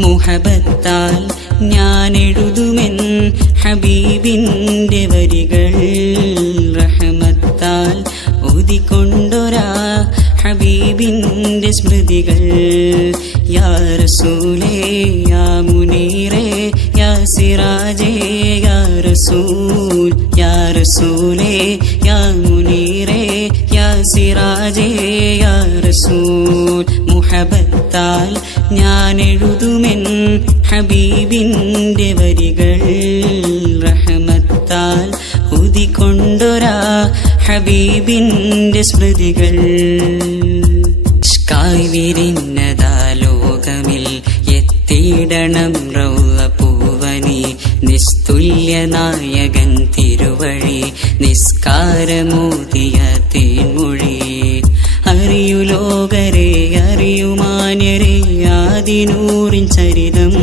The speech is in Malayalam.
മുഹബത്താൽ ഞാൻ എഴുതുമെൻ ഹബീബിന്റെ വരികൾ റഹ്മത്താൽ ഓതിക്കൊണ്ടൊരാ ഹബീബിന്റെ സ്മൃതികൾ യാ റസൂലേ യാ മുനീറേ യാ സിറാജേ യാ റസൂൽ യാ റസൂലേ യാ മുനീറേ യാ സിറാജേ യാ റസൂൽ മുഹബത്താൽ ഞാൻ എഴുതുമെൻ ഹബീബിന്റെ വരികൾ റഹ്മത്താൽ ഊതിക്കൊണ്ടൊരാ ഹബീബിന്റെ സ്മൃതികൾ ഇഷ്കായി വിരിഞ്ഞതാ ലോകമിൽ എത്തിയിടണം റൗള പൂവനി നിസ്തുല്യ നായകൻ തിരുവഴി നിസ്കാരമോദിയ തേൻമൊഴി അറിയു ലോകരെ അറിയുമാന്യരെ ആദിനൂറിൻ ചരിതം